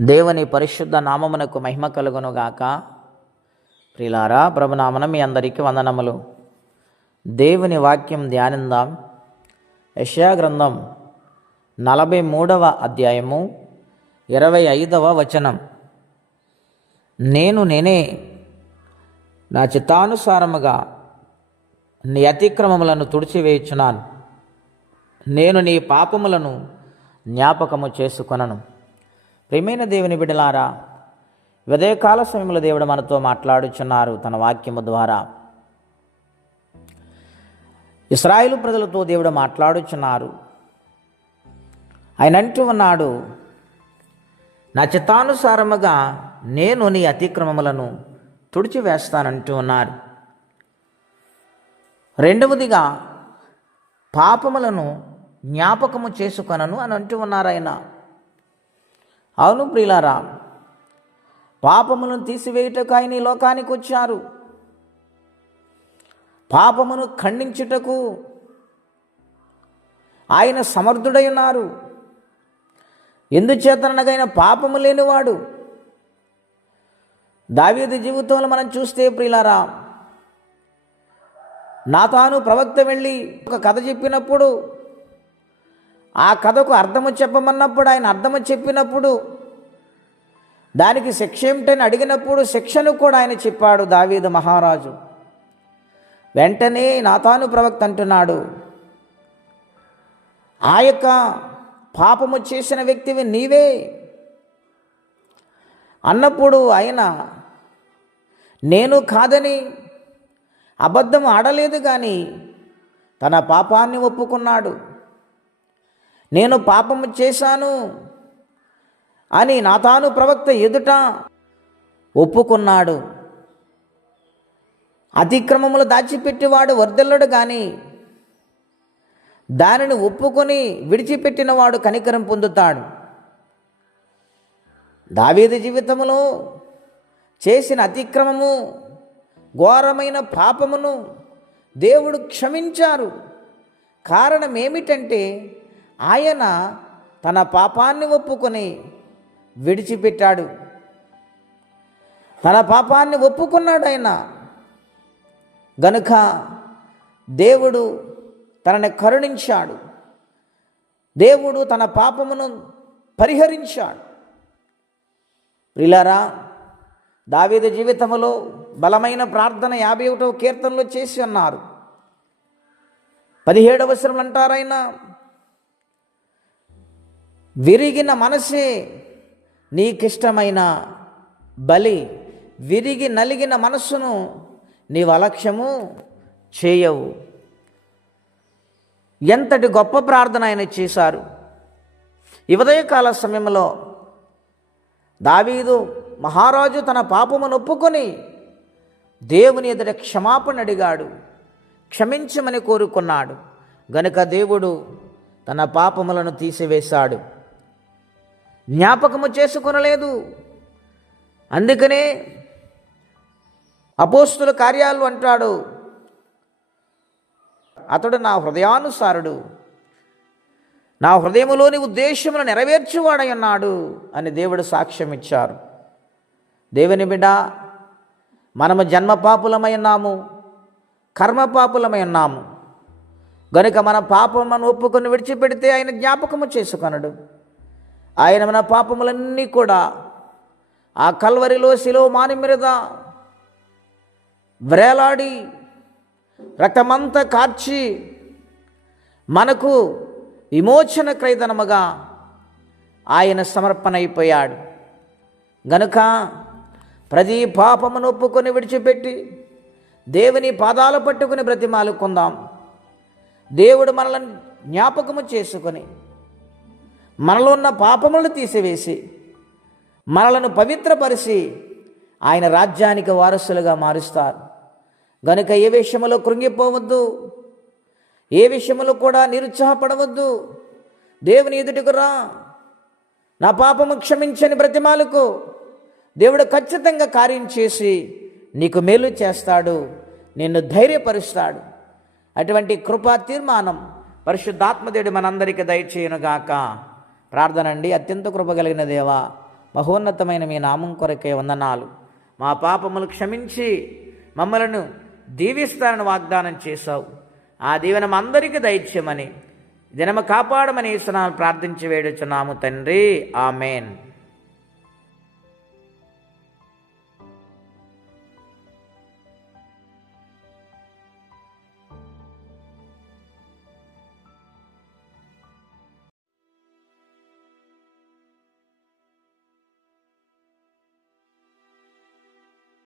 దేవుని పరిశుద్ధ నామమునకు మహిమ కలుగునుగాక. ప్రియులారా, ప్రభునామన మీ అందరికీ వందనములు. దేవుని వాక్యం ధ్యానిందాం. యెషయా గ్రంథం 43వ అధ్యాయము 25వ వచనం. నేనే నా చిత్తానుసారముగా నీ అతిక్రమములను తుడిచివేయుచున్నాను, నేను నీ పాపములను జ్ఞాపకము చేసుకొనను. ప్రియమైన దేవుని బిడ్డలారా, ఉదయకాల సమయంలో దేవుడు మనతో మాట్లాడుచున్నారు తన వాక్యము ద్వారా. ఇశ్రాయేలు ప్రజలతో దేవుడు మాట్లాడుచున్నారు. ఆయన అంటూ ఉన్నాడు, నా చిత్తానుసారముగా నేను నీ అతిక్రమములను తుడిచివేస్తానంటూ ఉన్నారు. రెండవదిగా, పాపములను జ్ఞాపకము చేసుకొనను అని అంటూ ఉన్నారు ఆయన. అవును ప్రియులారా, పాపములను తీసివేయుటకు ఆయన ఈ లోకానికి వచ్చారు. పాపమును ఖండించుటకు ఆయన సమర్థుడై ఉన్నారు. ఎందుచేతనగా ఆయన పాపము లేనివాడు. దావీదు జీవితంలో మనం చూస్తే ప్రియులారా, నాతాను ప్రవక్త వెళ్ళి ఒక కథ చెప్పినప్పుడు, ఆ కథకు అర్థము చెప్పమన్నప్పుడు ఆయన అర్థము చెప్పినప్పుడు, దానికి శిక్ష ఏమిటని అడిగినప్పుడు శిక్షను కూడా ఆయన చెప్పాడు దావీదు మహారాజు. వెంటనే నాతాను ప్రవక్త అంటున్నాడు, ఆ యొక్క పాపము చేసిన వ్యక్తివి నీవే అన్నప్పుడు ఆయన నేను కాదని అబద్ధం ఆడలేదు, కానీ తన పాపాన్ని ఒప్పుకున్నాడు. నేను పాపము చేశాను అని నాతాను ప్రవక్త ఎదుట ఒప్పుకున్నాడు. అతిక్రమములు దాచిపెట్టేవాడు వర్ధిల్లడు, కానీ దానిని ఒప్పుకొని విడిచిపెట్టినవాడు కనికరం పొందుతాడు. దావీదు జీవితంలో చేసిన అతిక్రమము, ఘోరమైన పాపమును దేవుడు క్షమించారు. కారణం ఏమిటంటే ఆయన తన పాపాన్ని ఒప్పుకొని విడిచిపెట్టాడు. తన పాపాన్ని ఒప్పుకున్నాడు ఆయన గనుక దేవుడు తనని కరుణించాడు. దేవుడు తన పాపమును పరిహరించాడు. ప్రియులారా, దావీదు జీవితంలో బలమైన ప్రార్థన 51వ కీర్తనలో చేసి ఉన్నారు. 17వ వచనం అంటారాయన, విరిగిన మనసే నీకిష్టమైన బలి, విరిగి నలిగిన మనస్సును నీవు అలక్ష్యము చేయవు. ఎంతటి గొప్ప ప్రార్థన ఆయన చేశారు. ఈ ఉదయకాల సమయంలో దావీదు మహారాజు తన పాపమును ఒప్పుకొని దేవుని ఎదుట క్షమాపణ అడిగాడు, క్షమించమని కోరుకున్నాడు. గనుక దేవుడు తన పాపములను తీసివేశాడు, జ్ఞాపకము చేసుకొనలేదు. అందుకనే అపోస్తుల కార్యాలు అంటాడు, అతడు నా హృదయానుసారుడు, నా హృదయములోని ఉద్దేశమును నెరవేర్చువాడై ఉన్నాడు అని దేవుడు సాక్ష్యం ఇచ్చారు. దేవుని బిడ్డ, మనము జన్మ పాపులమై ఉన్నాము, కర్మ పాపులమై ఉన్నాము. గనుక మన పాపములను ఒప్పుకొని విడిచిపెడితే ఆయన జ్ఞాపకము చేసుకొనడు. ఆయన మన పాపములన్నీ కూడా ఆ కల్వరిలో శిలువ మాని మీద వ్రేలాడి రక్తమంతా కార్చి మనకు విమోచన క్రయధనముగా ఆయన సమర్పణ అయిపోయాడు. గనుక ప్రతి పాపమును ఒప్పుకొని విడిచిపెట్టి దేవుని పాదాలు పట్టుకుని బ్రతిమాలుకుందాం. దేవుడు మనల్ని జ్ఞాపకము చేసుకొని మనలో ఉన్న పాపములను తీసివేసి మనలను పవిత్రపరిచి ఆయన రాజ్యానికి వారసులుగా మారుస్తారు. గనుక ఏ విషయంలో కృంగిపోవద్దు, ఏ విషయంలో కూడా నిరుత్సాహపడవద్దు. దేవుని ఎదుటికి రా, నా పాపము క్షమించని బ్రతిమాలకు. దేవుడు ఖచ్చితంగా కార్యం చేసి నీకు మేలు చేస్తాడు, నిన్ను ధైర్యపరుస్తాడు. అటువంటి కృపా తీర్మానం పరిశుద్ధాత్మదేవుడు మనందరికీ దయచేయునుగాక. ప్రార్థన అండి. అత్యంత కృప కలిగిన దేవా, మహోన్నతమైన మీ నామం కొరకే వందనాలు. మా పాపములు క్షమించి మమ్మలను దీవిస్తానని వాగ్దానం చేశావు. ఆ దీవెన అందరికీ దయచేయమని దినము కాపాడమని యేసునామమున ప్రార్థించి వేడుచున్నాము తండ్రి. ఆమెన్.